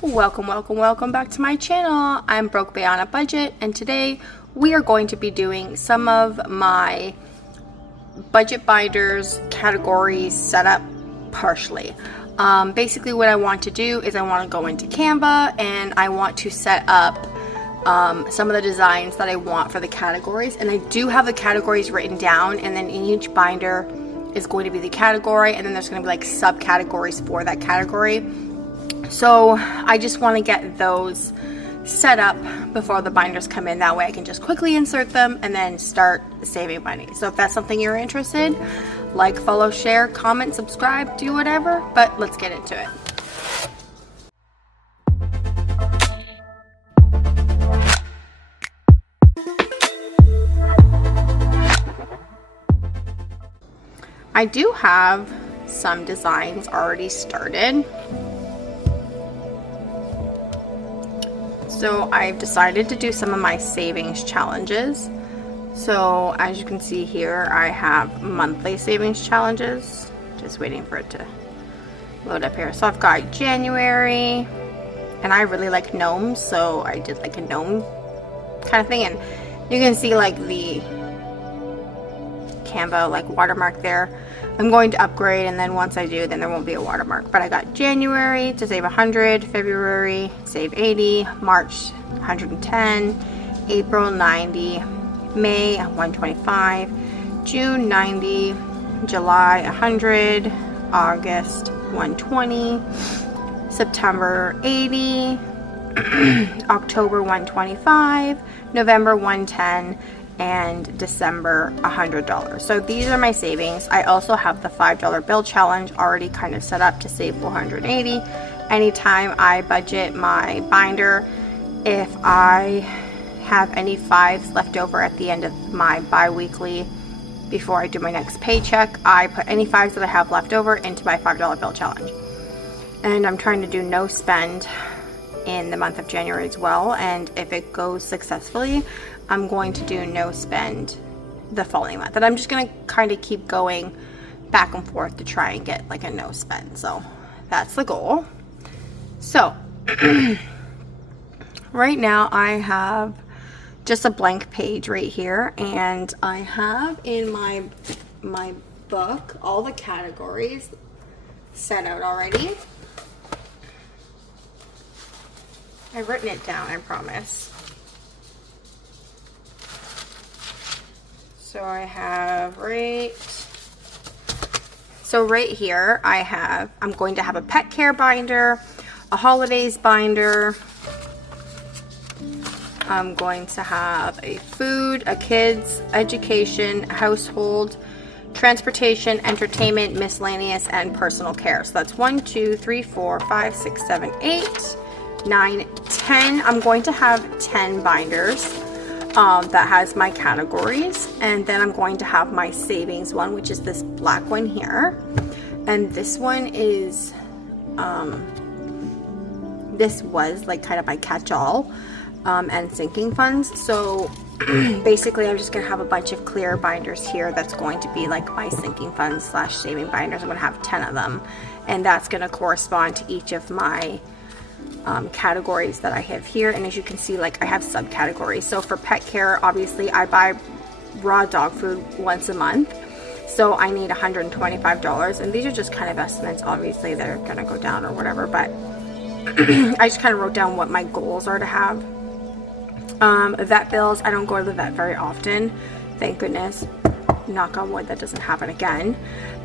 Welcome back to my channel. I'm Broke Bae on a Budget, and today we are going to be doing some of my budget binders categories set up partially. Basically what I want to do is I want to go into Canva and I want to set up some of the designs that I want for the categories, and I do have the categories written down, and then in each binder is going to be the category, and then there's going to be like subcategories for that category. So I just want to get those set up before the binders come in. That way I can just quickly insert them and then start saving money. So if that's something you're interested, like, follow, share, comment, subscribe, do whatever, but let's get into it. I do have some designs already started. So I've decided to do some of my savings challenges. So as you can see here, I have monthly savings challenges. Just waiting for it to load up here. So I've got January, and I really like gnomes, so I did like a gnome kind of thing, and you can see like the Canva like watermark there. I'm going to upgrade, and then once I do, then there won't be a watermark. But I got January to save 100, February save 80, March 110, April 90, May 125, June 90, July 100, August 120, September 80, October 125, November 110, and December $100. So these are my savings. I also have the $5 bill challenge already kind of set up to save $480. Anytime I budget my binder, if I have any fives left over at the end of my bi-weekly before I do my next paycheck, I put any fives that I have left over into my $5 bill challenge. And I'm trying to do no spend in the month of January as well, and if it goes successfully, I'm going to do no spend the following month. And I'm just going to kind of keep going back and forth to try and get like a no spend. So that's the goal. So right now I have just a blank page right here, and I have in my book all the categories set out already. I've written it down, I promise. So I have right here, I'm going to have a pet care binder, a holidays binder, I'm going to have a food, a kids, education, household, transportation, entertainment, miscellaneous, and personal care. So that's 1, 2, 3, 4, 5, 6, 7, 8, 9, 10. I'm going to have 10 binders that has my categories, and then I'm going to have my savings one, which is this black one here, and this one is this was like kind of my catch-all and sinking funds. So basically I'm just gonna have a bunch of clear binders here that's going to be like my sinking funds slash saving binders. I'm gonna have 10 of them, and that's gonna correspond to each of my categories that I have here. And as you can see, like I have subcategories. So for pet care, obviously I buy raw dog food once a month, so I need $125, and these are just kind of estimates. Obviously they're gonna go down or whatever, but I just kind of wrote down what my goals are to have. Vet bills, I don't go to the vet very often, thank goodness, knock on wood that doesn't happen again.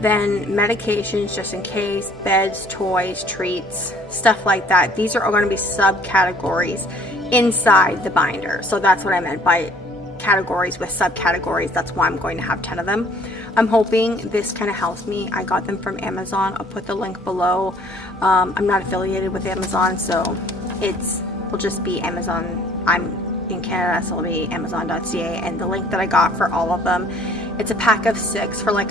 Then medications just in case, beds, toys, treats, stuff like that. These are all going to be subcategories inside the binder. So that's what I meant by categories with subcategories. That's why I'm going to have 10 of them. I'm hoping this kind of helps me. I got them from Amazon. I'll put the link below. I'm not affiliated with Amazon, so will just be Amazon. I'm in Canada, so it'll be amazon.ca, and the link that I got for all of them, it's a pack of 6 for like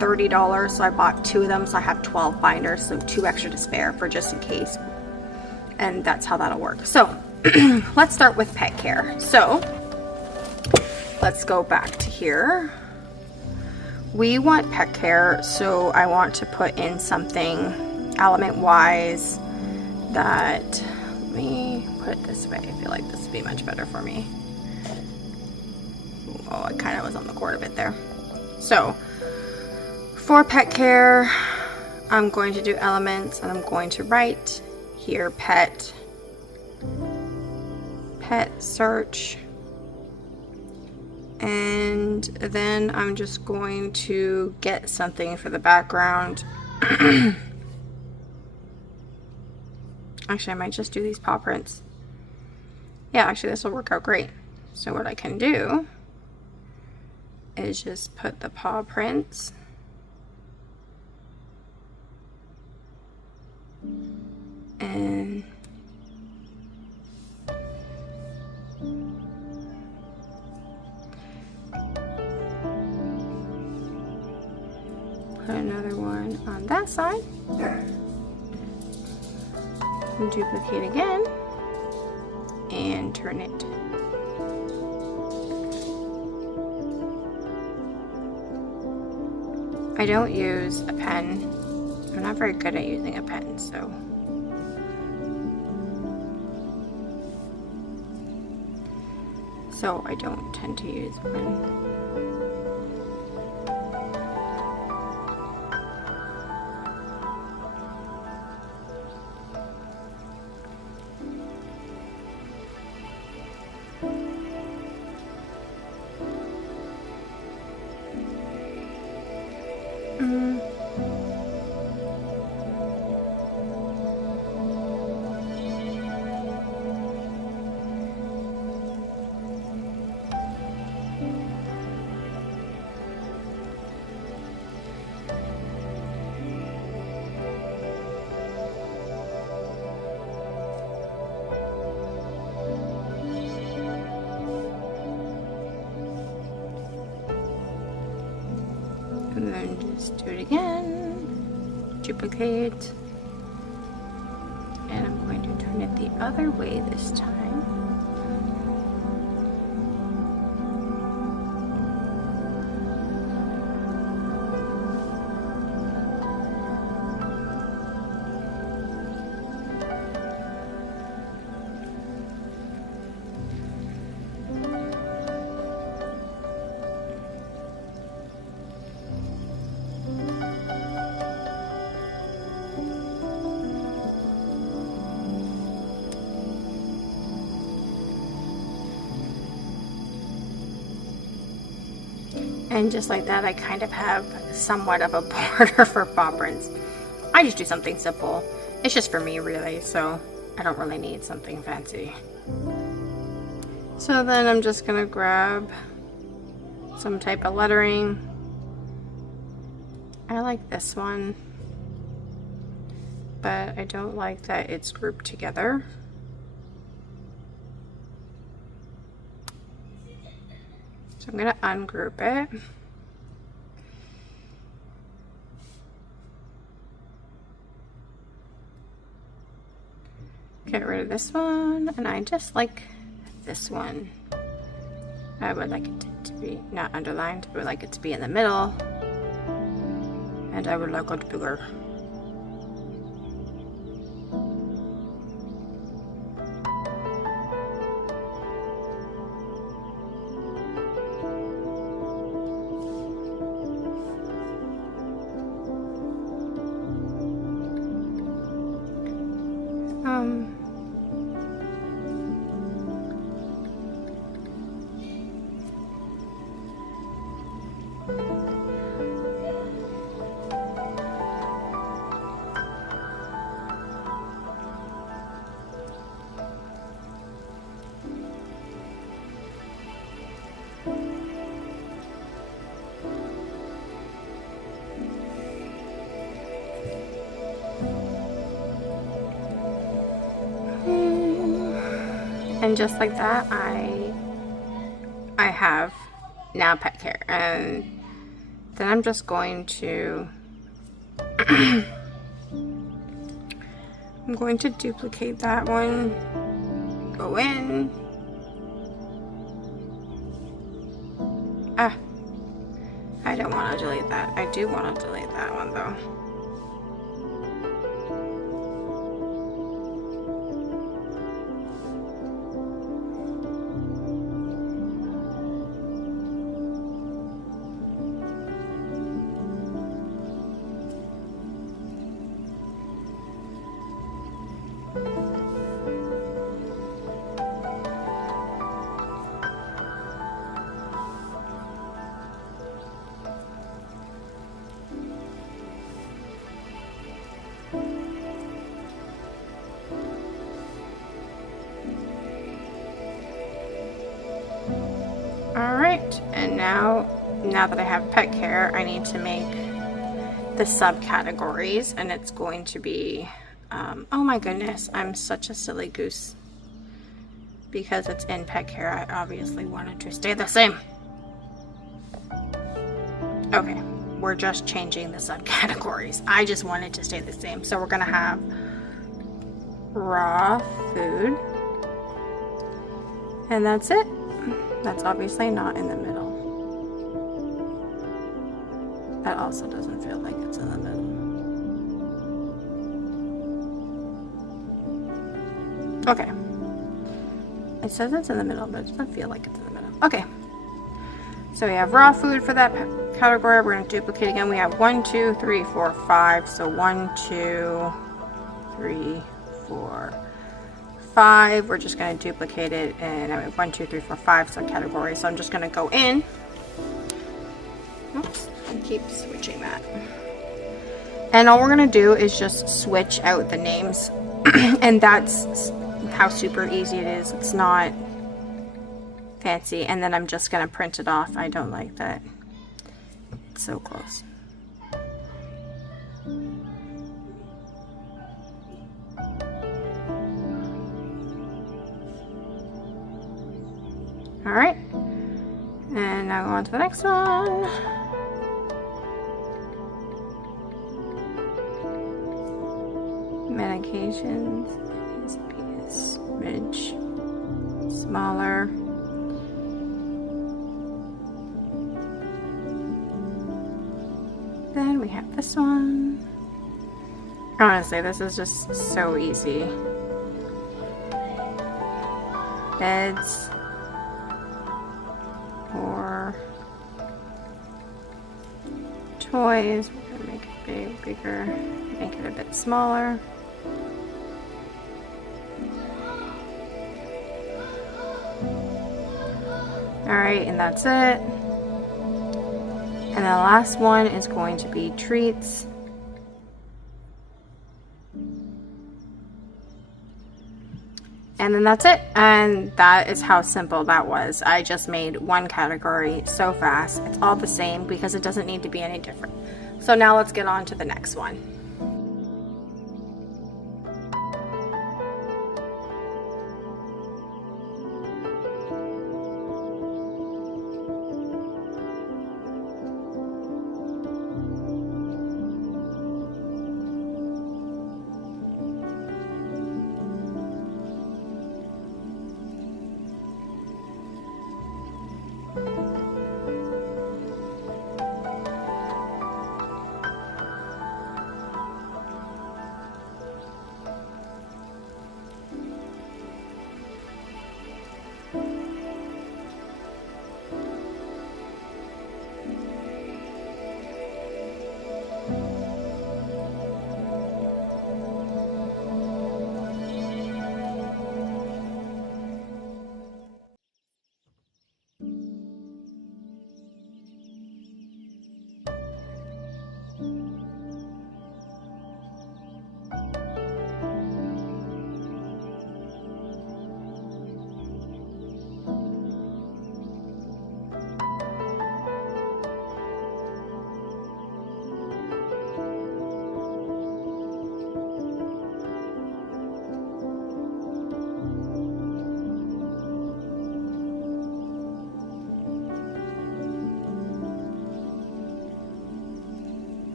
$30, so I bought 2 of them, so I have 12 binders, so 2 extra to spare for just in case, and that's how that'll work. So let's start with pet care. So let's go back to here. We want pet care, so I want to put in something element wise that, let me put it this way. I feel like this would be much better for me. Oh, I kind of was on the cord a bit there. So for pet care, I'm going to do elements, and I'm going to write here pet search, and then I'm just going to get something for the background. Actually, I might just do these paw prints. Yeah, actually this will work out great. So what I can do is just put the paw prints and put another one on that side. And duplicate again and turn it. I don't use a pen. I'm not very good at using a pen, so I don't tend to use one. And then just do it again, duplicate, and I'm going to turn it the other way this time. And just like that, I kind of have somewhat of a border for paw prints. I just do something simple. It's just for me, really, so I don't really need something fancy. So then I'm just gonna grab some type of lettering. I like this one, but I don't like that it's grouped together. So I'm going to ungroup it. Get rid of this one, and I just like this one. I would like it to be not underlined. I would like it to be in the middle, and I would like it bigger. And just like that, I have now pet care, and then I'm just going to I'm going to duplicate that one, go in, I don't want to delete that. I do want to delete that one though. Alright, and now that I have pet care, I need to make the subcategories, and it's going to be, oh my goodness, I'm such a silly goose. Because it's in pet care, I obviously wanted to stay the same. Okay, we're just changing the subcategories. I just wanted to stay the same. So we're gonna have raw food. And that's it. That's obviously not in the middle. That also doesn't feel like it's in the middle. Okay. It says it's in the middle, but it doesn't feel like it's in the middle. Okay. So we have raw food for that category. We're going to duplicate again. We have 1, 2, 3, 4, 5. So 1, 2, 3, 4, 5. We're just going to duplicate it, and I have 1, 2, 3, 4, 5 subcategories. So I'm just going to go in. Oops, I keep switching that. And all we're going to do is just switch out the names. And that's how super easy it is. It's not fancy. And then I'm just going to print it off. I don't like that. It's so close. Alright, and now go on to the next one. Medications is a smidge smaller. Then we have this one. Honestly, this is just so easy. Beds. Or toys. We're gonna make it bigger, make it a bit smaller. Alright, and that's it. And the last one is going to be treats. And then that's it. And that is how simple that was. I just made one category so fast. It's all the same because it doesn't need to be any different. So now let's get on to the next one.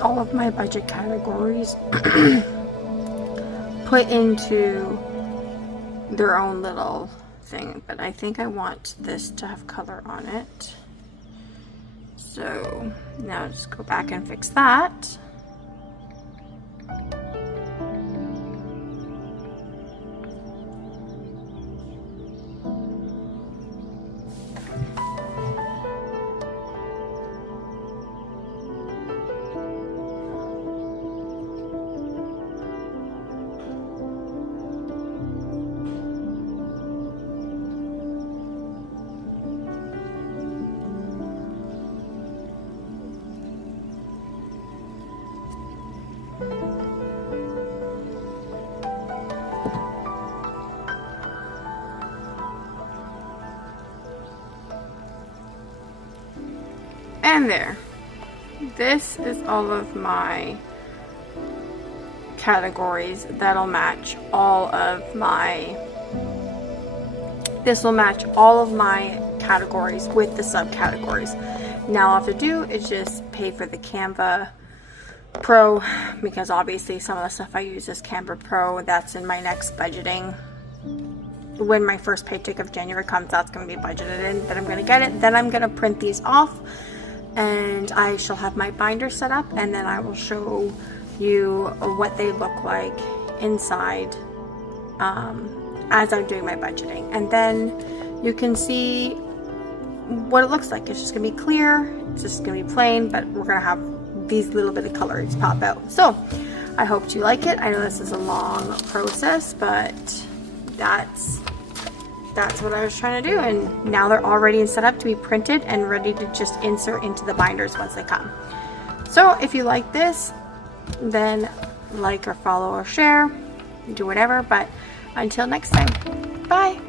all of my budget categories put into their own little thing, but I think I want this to have color on it. So now just go back and fix that. And there. This is all of my categories that'll match all of my, this will match all of my categories with the subcategories. Now all I have to do is just pay for the Canva Pro, because obviously some of the stuff I use is Canva Pro. That's in my next budgeting. When my first paycheck of January comes out, it's going to be budgeted in, then I'm going to get it. Then I'm going to print these off, and I shall have my binder set up, and then I will show you what they look like inside as I'm doing my budgeting. And then you can see what it looks like. It's just going to be clear, it's just going to be plain, but we're going to have these little bit of colors pop out. So I hope you like it. I know this is a long process, but that's what I was trying to do, and now they're all ready and set up to be printed and ready to just insert into the binders once they come. So if you like this, then like or follow or share, do whatever, but until next time, bye.